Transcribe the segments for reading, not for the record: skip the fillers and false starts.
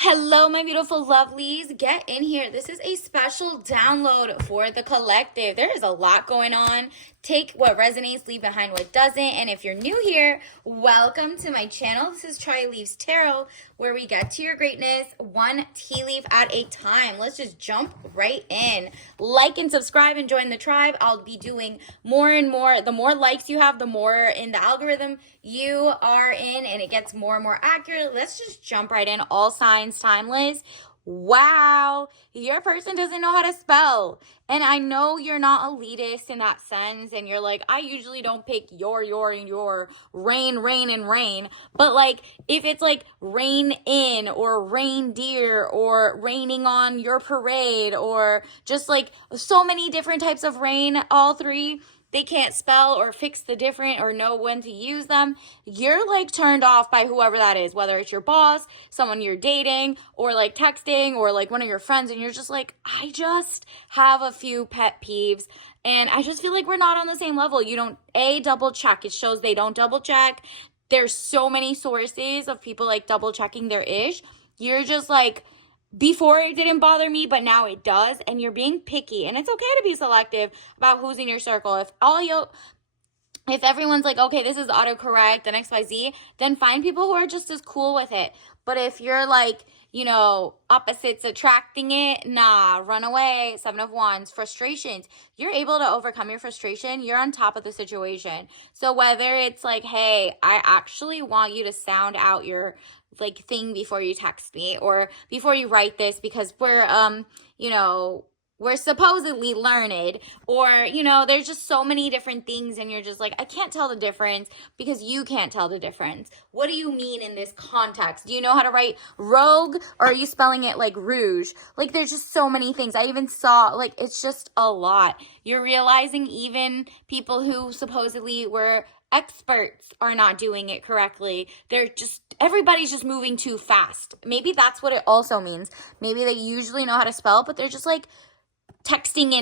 Hello, my beautiful lovelies. Get in here. This is a special download for the collective. There is a lot going on. Take what resonates, leave behind what doesn't. And if you're new here, welcome to my channel. This is Troy Leaves Tarot, where we get to your greatness one tea leaf at a time. Let's just jump right in. Like and subscribe and join the tribe. I'll be doing more and more. The more likes you have, the more in the algorithm you are in, and it gets more and more accurate. Let's just jump right in. All signs timeless. Wow, your person doesn't know how to spell. And I know you're not elitist in that sense, and you're like, I usually don't pick your, rain, and rain. But like, if it's like rain in, or reindeer, or raining on your parade, or just like so many different types of rain, all three, they can't spell or fix the different or know when to use them, you're like turned off by whoever that is, whether it's your boss, someone you're dating, or like texting, or like one of your friends, and you're just like, I just have a few pet peeves, and I just feel like we're not on the same level. You don't, double check. It shows they don't double check. There's so many sources of people like double checking their ish. You're just like, before it didn't bother me, but now it does, and you're being picky. And it's okay to be selective about who's in your circle. If everyone's like, okay, this is autocorrect and XYZ, then find people who are just as cool with it. But if you're like, opposites attracting it, nah, run away. 7 of Wands, frustrations. You're able to overcome your frustration. You're on top of the situation. So whether it's like, hey, I actually want you to sound out your like thing before you text me, or before you write this, because we're supposedly learned, or, there's just so many different things, and you're just like, I can't tell the difference because you can't tell the difference. What do you mean in this context? Do you know how to write rogue, or are you spelling it like rouge? Like, there's just so many things. I even saw, like, it's just a lot. You're realizing even people who supposedly were experts are not doing it correctly. Everybody's just moving too fast. Maybe that's what it also means. Maybe they usually know how to spell, but they're just like texting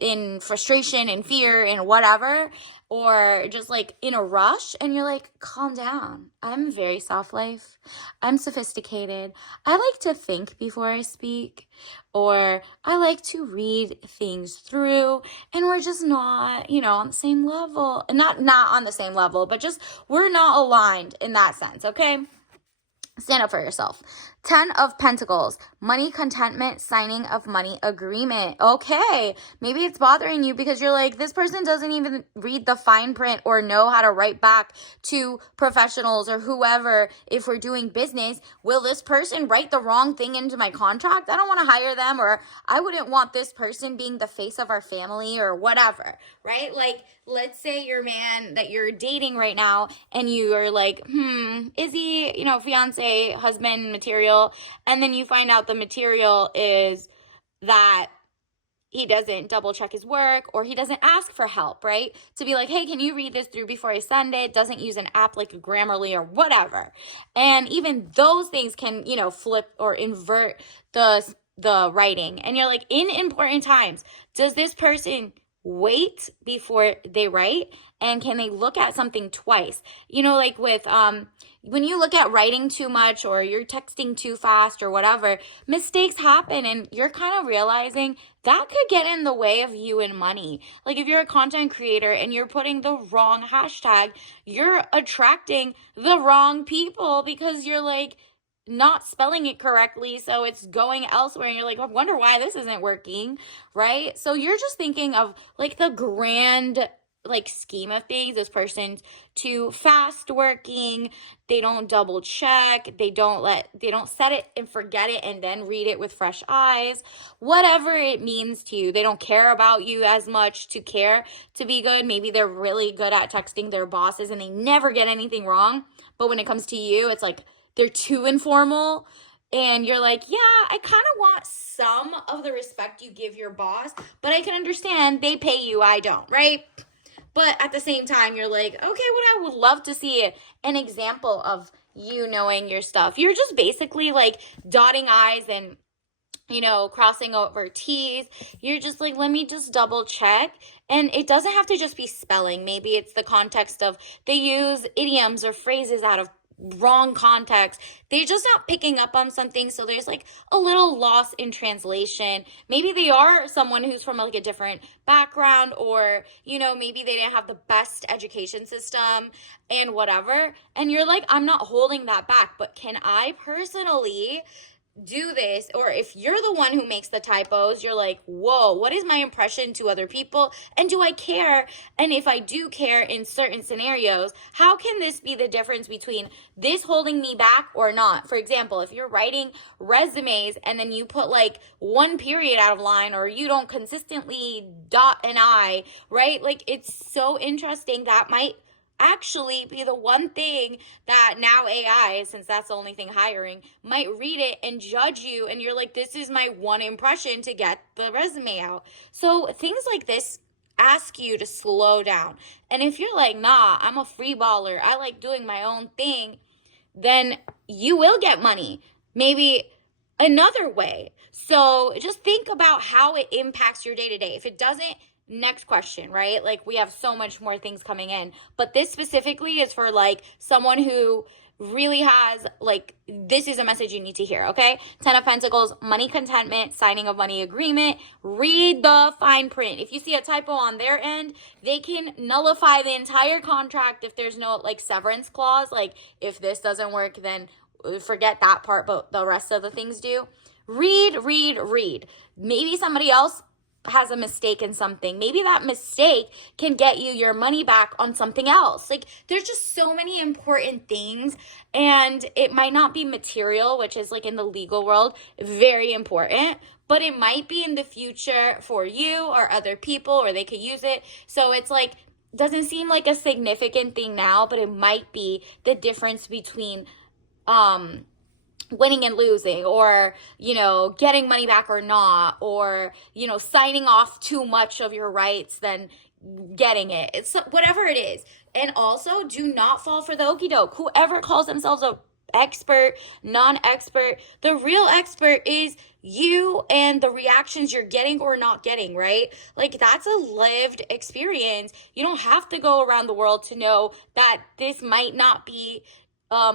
in frustration and fear and whatever, or just like in a rush, and you're like, calm down. I'm very soft life. I'm sophisticated. I like to think before I speak, or I like to read things through, and we're just not, on the same level. Not on the same level, but just we're not aligned in that sense, okay? Stand up for yourself. 10 of Pentacles, money, contentment, signing of money agreement. Okay, maybe it's bothering you because you're like, this person doesn't even read the fine print or know how to write back to professionals or whoever. If we're doing business, will this person write the wrong thing into my contract? I don't want to hire them, or I wouldn't want this person being the face of our family, or whatever, right? Like, let's say your man that you're dating right now, and you are like, is he, fiance, husband material? And then you find out the material is that he doesn't double check his work, or he doesn't ask for help, right? To be like, hey, can you read this through before I send it? Doesn't use an app like Grammarly or whatever. And even those things can, flip or invert the writing. And you're like, in important times, does this person wait before they write? And can they look at something twice? Like with when you look at writing too much, or you're texting too fast, or whatever, mistakes happen, and you're kind of realizing that could get in the way of you and money. Like, if you're a content creator and you're putting the wrong hashtag, you're attracting the wrong people because you're like not spelling it correctly, so it's going elsewhere, and you're like, I wonder why this isn't working, right? So you're just thinking of like the grand like scheme of things. This person's too fast working, they don't double check, they don't set it and forget it and then read it with fresh eyes, whatever it means to you. They don't care about you as much to care to be good. Maybe they're really good at texting their bosses and they never get anything wrong, but when it comes to you, it's like they're too informal, and you're like, yeah, I kind of want some of the respect you give your boss, but I can understand they pay you, I don't, right? But at the same time, you're like, okay, what I would love to see an example of you knowing your stuff. You're just basically like dotting I's and, crossing over T's. You're just like, let me just double check. And it doesn't have to just be spelling. Maybe it's the context of they use idioms or phrases out of wrong context. They're just not picking up on something. So there's like a little loss in translation. Maybe they are someone who's from like a different background, or, you know, maybe they didn't have the best education system and whatever. And you're like, I'm not holding that back, but can I personally do this? Or if you're the one who makes the typos, you're like, whoa, what is my impression to other people? And do I care? And if I do care in certain scenarios, how can this be the difference between this holding me back or not? For example, if you're writing resumes and then you put like one period out of line, or you don't consistently dot an I, right? Like, it's so interesting. That might actually be the one thing that now AI, since that's the only thing hiring, might read it and judge you, and you're like, this is my one impression to get the resume out. So things like this ask you to slow down. And if you're like, nah, I'm a free baller, I like doing my own thing, then you will get money, maybe another way. So just think about how it impacts your day-to-day. If it doesn't, next question, right? Like, we have so much more things coming in, but this specifically is for like someone who really has, like, this is a message you need to hear, okay? 10 of Pentacles, money contentment, signing of money agreement. Read the fine print. If you see a typo on their end, they can nullify the entire contract if there's no like severance clause. Like, if this doesn't work, then forget that part, but the rest of the things do. Read. Maybe somebody else has a mistake in something. Maybe that mistake can get you your money back on something else. Like, there's just so many important things, and it might not be material, which is like in the legal world very important, but it might be in the future for you or other people, or they could use it. So it's like, doesn't seem like a significant thing now, but it might be the difference between winning and losing, or, you know, getting money back or not, or, you know, signing off too much of your rights than getting it. It's whatever it is. And also, do not fall for the okie doke. Whoever calls themselves a expert, non-expert, the real expert is you and the reactions you're getting or not getting, right? Like, that's a lived experience. You don't have to go around the world to know that this might not be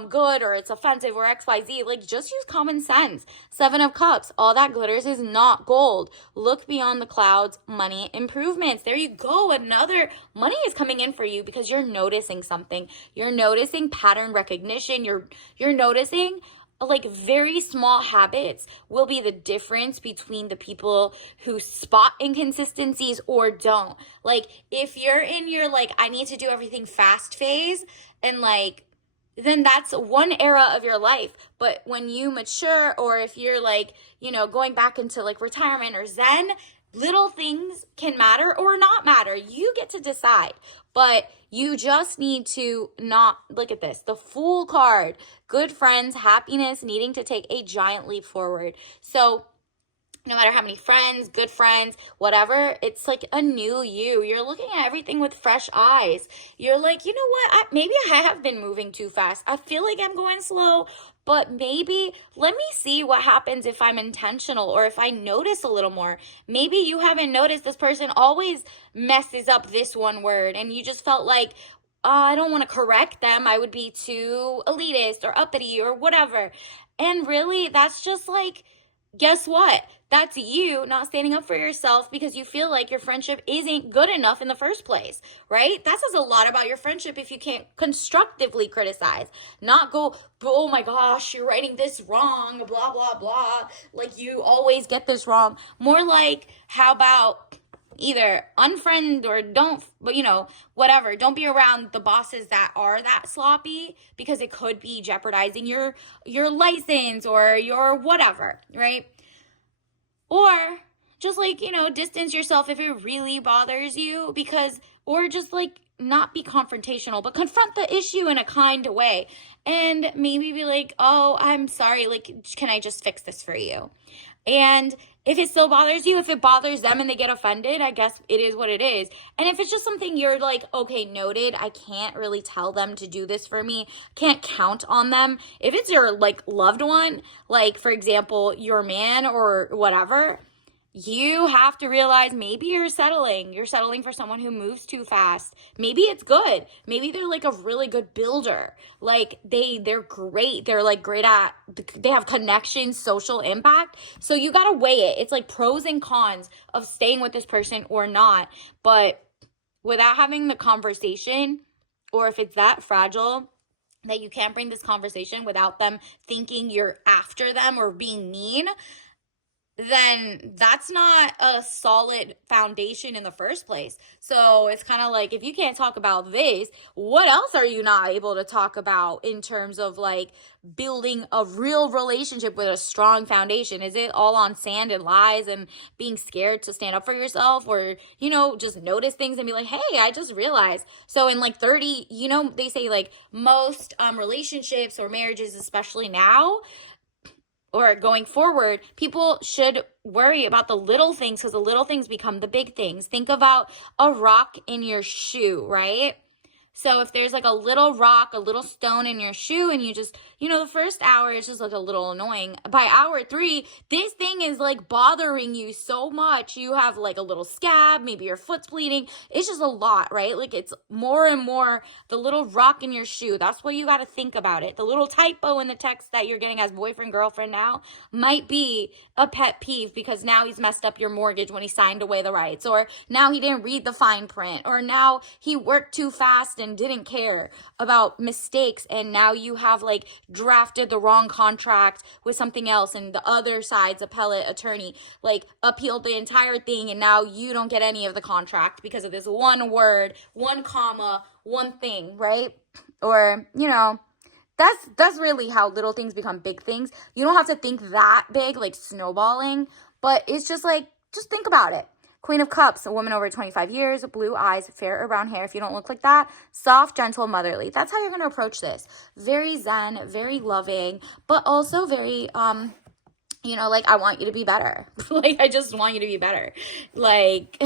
good, or it's offensive, or XYZ. Like, just use common sense. 7 of Cups, all that glitters is not gold. Look beyond the clouds, money improvements. There you go. Another money is coming in for you because you're noticing something. You're noticing pattern recognition. You're noticing like very small habits will be the difference between the people who spot inconsistencies or don't. Like, if you're in your like, I need to do everything fast phase, and like, then that's one era of your life. But when you mature, or if you're like, you know, going back into like retirement or Zen, little things can matter or not matter. You get to decide. But you just need to not, look at this, the Fool card, good friends, happiness, needing to take a giant leap forward. So no matter how many friends, good friends, whatever, it's like a new you. You're looking at everything with fresh eyes. You're like, you know what? Maybe I have been moving too fast. I feel like I'm going slow, but maybe let me see what happens if I'm intentional, or if I notice a little more. Maybe you haven't noticed this person always messes up this one word, and you just felt like, I don't want to correct them. I would be too elitist or uppity or whatever. And really, that's just like, guess what? That's you not standing up for yourself because you feel like your friendship isn't good enough in the first place, right? That says a lot about your friendship if you can't constructively criticize. Not go, oh my gosh, you're writing this wrong, blah, blah, blah. Like, you always get this wrong. More like, how about either unfriend or don't, but you know, whatever. Don't be around the bosses that are that sloppy, because it could be jeopardizing your license or your whatever, right? Or just like, you know, distance yourself if it really bothers you, because, or just like not be confrontational, but confront the issue in a kind way, and maybe be like, oh, I'm sorry, like, can I just fix this for you? And if it still bothers you, if it bothers them and they get offended, I guess it is what it is. And if it's just something you're like, okay, noted, I can't really tell them to do this for me, can't count on them. If it's your like loved one, like for example, your man or whatever, you have to realize maybe you're settling for someone who moves too fast. Maybe it's good. Maybe they're like a really good builder. Like they're great. They're like great at, they have connections, social impact. So you got to weigh it. It's like pros and cons of staying with this person or not. But without having the conversation, or if it's that fragile that you can't bring this conversation without them thinking you're after them or being mean, then that's not a solid foundation in the first place. So it's kind of like, if you can't talk about this, what else are you not able to talk about in terms of like building a real relationship with a strong foundation? Is it all on sand and lies and being scared to stand up for yourself, or, you know, just notice things and be like, hey, I just realized. So in like 30, you know, they say like most relationships or marriages, especially now, or going forward, people should worry about the little things, because the little things become the big things. Think about a rock in your shoe, right? So if there's like a little rock, a little stone in your shoe, and you just, you know, the first hour it's just like a little annoying. By hour 3, this thing is like bothering you so much. You have like a little scab, maybe your foot's bleeding. It's just a lot, right? Like it's more and more the little rock in your shoe. That's what you got to think about it. The little typo in the text that you're getting as boyfriend, girlfriend now might be a pet peeve, because now he's messed up your mortgage when he signed away the rights, or now he didn't read the fine print, or now he worked too fast and didn't care about mistakes, and now you have like drafted the wrong contract with something else, and the other side's appellate attorney like appealed the entire thing, and now you don't get any of the contract because of this one word, one comma, one thing, right? Or, you know, that's really how little things become big things. You don't have to think that big, like snowballing, but it's just like, just think about it. Queen of Cups, a woman over 25 years, blue eyes, fair or brown hair. If you don't look like that, soft, gentle, motherly. That's how you're going to approach this. Very zen, very loving, but also very, you know, like, I want you to be better. Like, I just want you to be better. Like,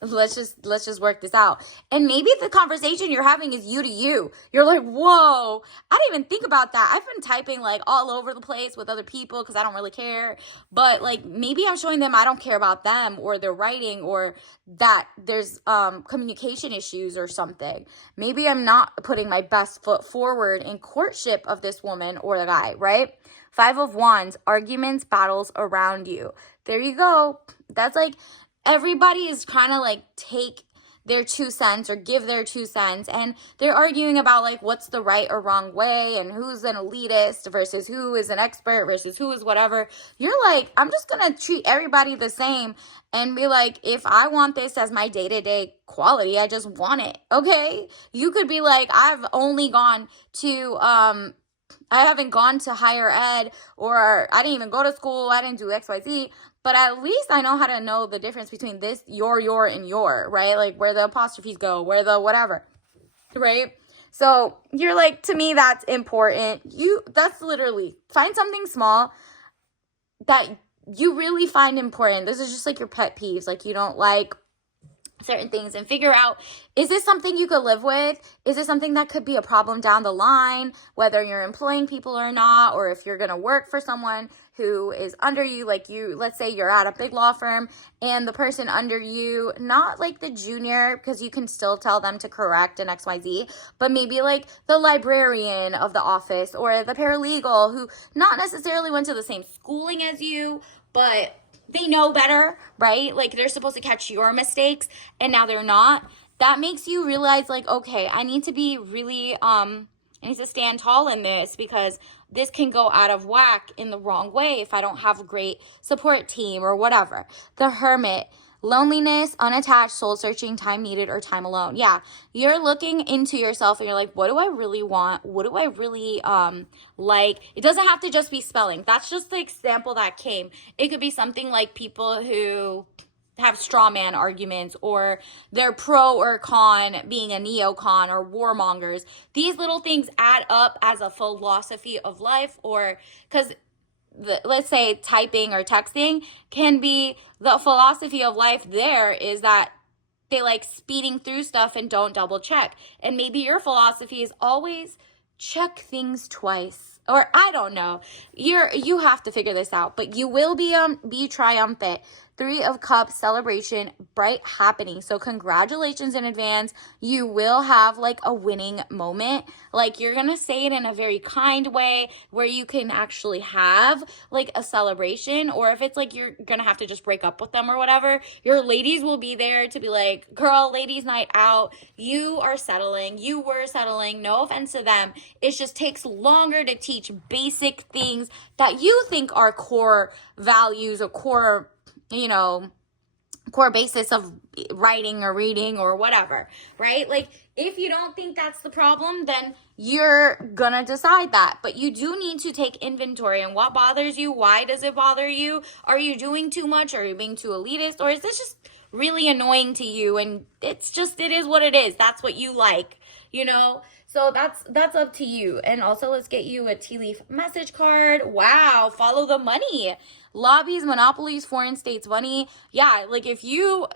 let's just work this out. And maybe the conversation you're having is you to you. You're like, whoa, I didn't even think about that. I've been typing like all over the place with other people because I don't really care. But like, maybe I'm showing them I don't care about them, or their writing, or that there's communication issues or something. Maybe I'm not putting my best foot forward in courtship of this woman or the guy, right? 5 of Wands, arguments, battles around you. There you go. That's like, everybody is kind of like take their 2 cents or give their 2 cents, and they're arguing about like what's the right or wrong way, and who's an elitist versus who is an expert versus who is whatever. You're like, I'm just gonna treat everybody the same and be like, if I want this as my day-to-day quality, I just want it. Okay, you could be like, I've only gone to I haven't gone to higher ed, or I didn't even go to school, I didn't do XYZ, but at least I know how to know the difference between this, your, and your, right? Like where the apostrophes go, where the whatever, right? So you're like, to me, that's important. That's literally, find something small that you really find important. This is just like your pet peeves, like you don't like certain things, and figure out, is this something you could live with? Is this something that could be a problem down the line, whether you're employing people or not, or if you're going to work for someone who is under you, like you, let's say you're at a big law firm and the person under you, not like the junior, because you can still tell them to correct an XYZ, but maybe like the librarian of the office or the paralegal who not necessarily went to the same schooling as you, but they know better, right? Like they're supposed to catch your mistakes and now they're not. That makes you realize like, okay, I need to be really, I need to stand tall in this, because this can go out of whack in the wrong way if I don't have a great support team or whatever. The Hermit, loneliness, unattached, soul searching, time needed, or time alone. Yeah, you're looking into yourself and you're like, what do I really want? What do I really like? It doesn't have to just be spelling. That's just the example that came. It could be something like people who have straw man arguments, or they're pro or con, being a neocon or warmongers. These little things add up as a philosophy of life, or because let's say typing or texting can be the philosophy of life. There is that they like speeding through stuff and don't double check. And maybe your philosophy is always check things twice, or I don't know. You have to figure this out, but you will be triumphant. Three of Cups, celebration, bright happening. So congratulations in advance. You will have like a winning moment. Like you're going to say it in a very kind way where you can actually have like a celebration. Or if it's like you're going to have to just break up with them or whatever, your ladies will be there to be like, girl, ladies night out. You are settling. You were settling. No offense to them. It just takes longer to teach basic things that you think are core values or core, core basis of writing or reading or whatever, right? Like if you don't think that's the problem, then you're gonna decide that. But you do need to take inventory on what bothers you. Why does it bother you? Are you doing too much? Are you being too elitist? Or is this just really annoying to you? And it is what it is. That's what you like, So that's up to you. And also let's get you a tea leaf message card. Wow, follow the money. Lobbies, monopolies, foreign states, money. Yeah, like if you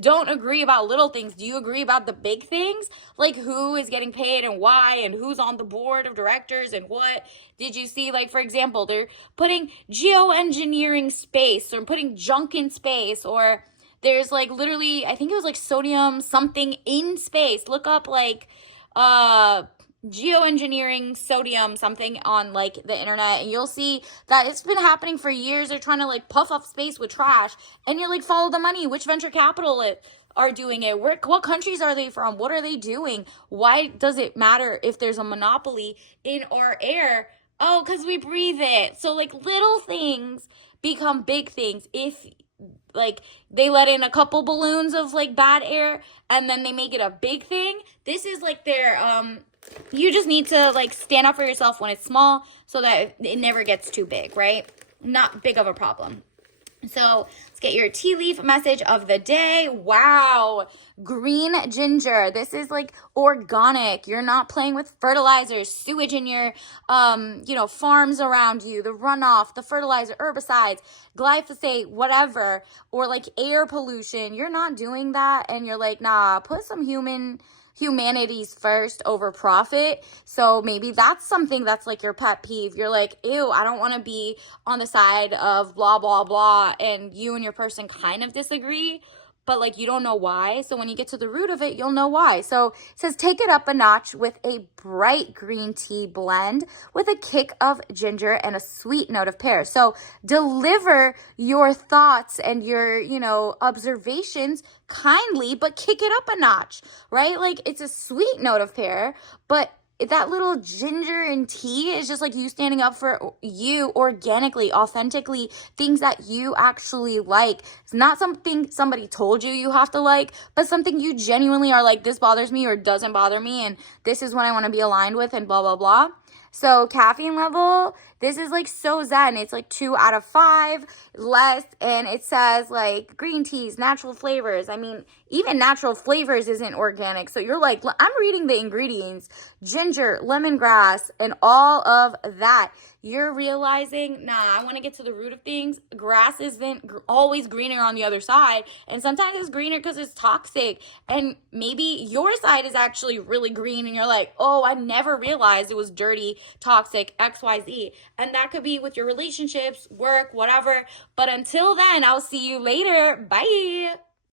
don't agree about little things, do you agree about the big things? Like who is getting paid and why and who's on the board of directors and what? Did you see, like, for example, they're putting geoengineering space or putting junk in space, or there's like literally, I think it was like sodium something in space. Look up like geoengineering sodium something on like the internet, and you'll see that it's been happening for years. They're trying to like puff up space with trash, and you're like, follow the money. Which venture capital are doing it? What countries are they from? What are they doing? Why does it matter if there's a monopoly in our air? Oh, because we breathe it. So like little things become big things if like they let in a couple balloons of like bad air and then they make it a big thing. This is like their you just need to like stand up for yourself when it's small so that it never gets too big, right? Not big of a problem. So let's get your tea leaf message of the day. Wow. Green ginger. This is like organic. You're not playing with fertilizers, sewage in your, farms around you, the runoff, the fertilizer, herbicides, glyphosate, whatever, or like air pollution. You're not doing that. And you're like, nah, put some humanities first over profit. So maybe that's something that's like your pet peeve. You're like, ew, I don't want to be on the side of blah, blah, blah. And you and your person kind of disagree, but like you don't know why. So when you get to the root of it, you'll know why. So it says take it up a notch with a bright green tea blend with a kick of ginger and a sweet note of pear. So deliver your thoughts and your, observations kindly, but kick it up a notch, right? Like it's a sweet note of pear, but that little ginger and tea is just like you standing up for you organically, authentically, things that you actually like. It's not something somebody told you have to like, but something you genuinely are like, this bothers me or doesn't bother me, and this is what I want to be aligned with, and blah, blah, blah. So caffeine level, this is like so zen. It's like 2 out of 5 less. And it says like green teas, natural flavors. I mean, even natural flavors isn't organic. So you're like, I'm reading the ingredients, ginger, lemongrass, and all of that. You're realizing, nah, I want to get to the root of things. Grass isn't always greener on the other side. And sometimes it's greener because it's toxic. And maybe your side is actually really green and you're like, oh, I never realized it was dirty, toxic, XYZ. And that could be with your relationships, work, whatever. But until then, I'll see you later. Bye.